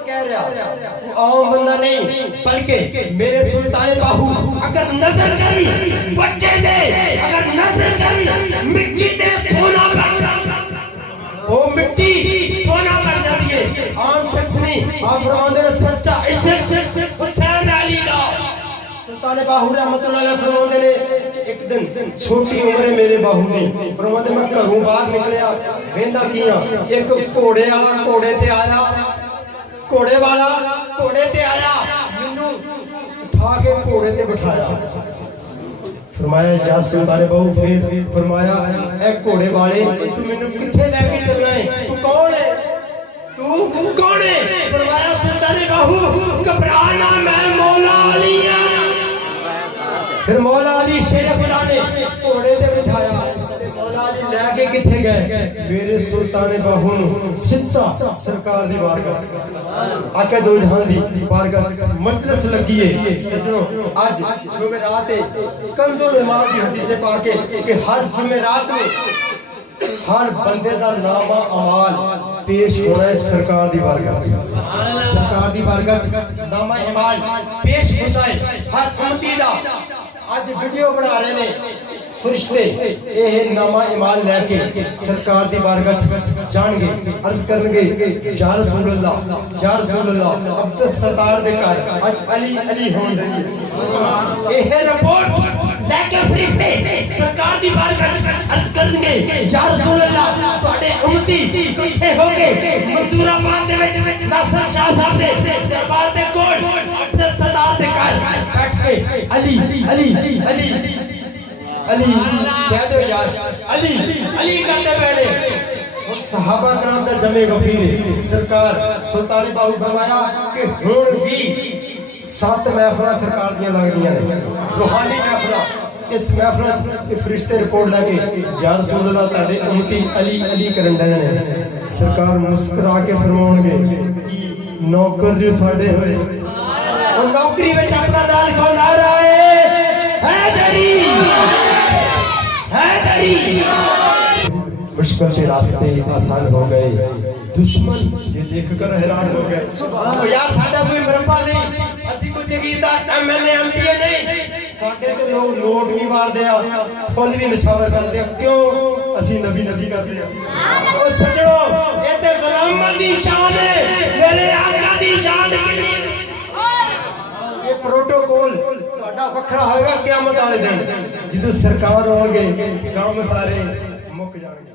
کہہ رہا عام بندہ نہیں بلکہ میرے سلطان باہو اگر نظر کری بچے دے اگر نظر کری مٹی دے سونا بن وہ مٹی سونا بن جاتی ہے عام شخص نہیں آپ فرماندے سچا عشق حسین علی دا سلطان باہو رحمت اللہ علیہ فرماندے نے ایک دن چھوٹی عمر میرے باہو نے فرماندے میں گھروں باہر نکلیا ویندا کیاں ایک گھوڑے والا گھوڑے تے آیا گھوڑے والا گھوڑے تے آیا مینوں اٹھا کے گھوڑے تے بٹھایا فرمایا جا سلطان باہو پھر فرمایا اے گھوڑے والے تو مینوں کتھے لے کے چلنا ہے تو کون ہے تو کون ہے فرمایا سلطان باہو گھبرانا میں مولا علی ہوں پھر مولا علی شیر خدا نے گھوڑے تے بٹھایا مولا علی لے کے کتھے گئے میرے سلطان باہو نوں سیدھا سرکار دی بارگاہ آقا دو جہان دی بارگاہ مجلس لگی ہے سجنوں اج جمعرات ہے کنز الایمان دی حدیث پاک ہے کہ ہر جمعرات میں ہر بندے دا نامہ اعمال پیش ہونا ہے سرکار دی بارگاہ سرکار دی بارگاہ نامہ اعمال پیش ہوتا ہے ہر امتی دا آج ویڈیو بنا رہے نے فرشتے یہ نامہ اعمال لے کے سرکار دی بارگاہ جان گے عرض کرن گے یا رسول اللہ عبد الستار دے گھر اج علی علی ہون رہی ہے یہ رپورٹ لے کے فرشتے سرکار دی بارگاہ عرض کرن گے یا رسول اللہ تواڈے امتی کٹھے ہو کے منظور آباد دے وچ ناصر شاہ صاحب دے دربار دے کول عبد الستار دے گھر بیٹھ کے علی علی علی علی کہہ دو یار علی علی کرتے پہلے صحابہ کرام دا جمع غفیر سرکار سلطان باہو فرمایا کہ ہن بھی 7 محفلاں سرکار دیاں لگدیاں نے روحانی محفلاں اس محفل فرشتے رپورٹ لے کے یا رسول اللہ تہاڈے امتی علی علی کرن دے نے سرکار مسکرا کے فرماون گے نوکر جو ساڈے ہوئے اور نوکری وچ اپنا نام لکھو نعرہ حیدری مشکل کے راستے آسان ہو گئے دشمن یہ دیکھ کر حیران ہو گئے یار ساڈا کوئی مربع نہیں اسی کوئی جگیردار M L A M P A نہیں ساڈے تے لوگ نوٹ نہیں ماردے آ پھل بھی نشاور کرتے ہیں کیوں اسی نبی نبی کرتے ہیں او سجنوں یہ تے غلاماں دی شان ہے میرے آقا دی شان ہے یہ پروٹوکول تہاڈا وکھرا ہوئے گا قیامت والے دن جدوں سرکار ہو گے کام سارے مک جان گے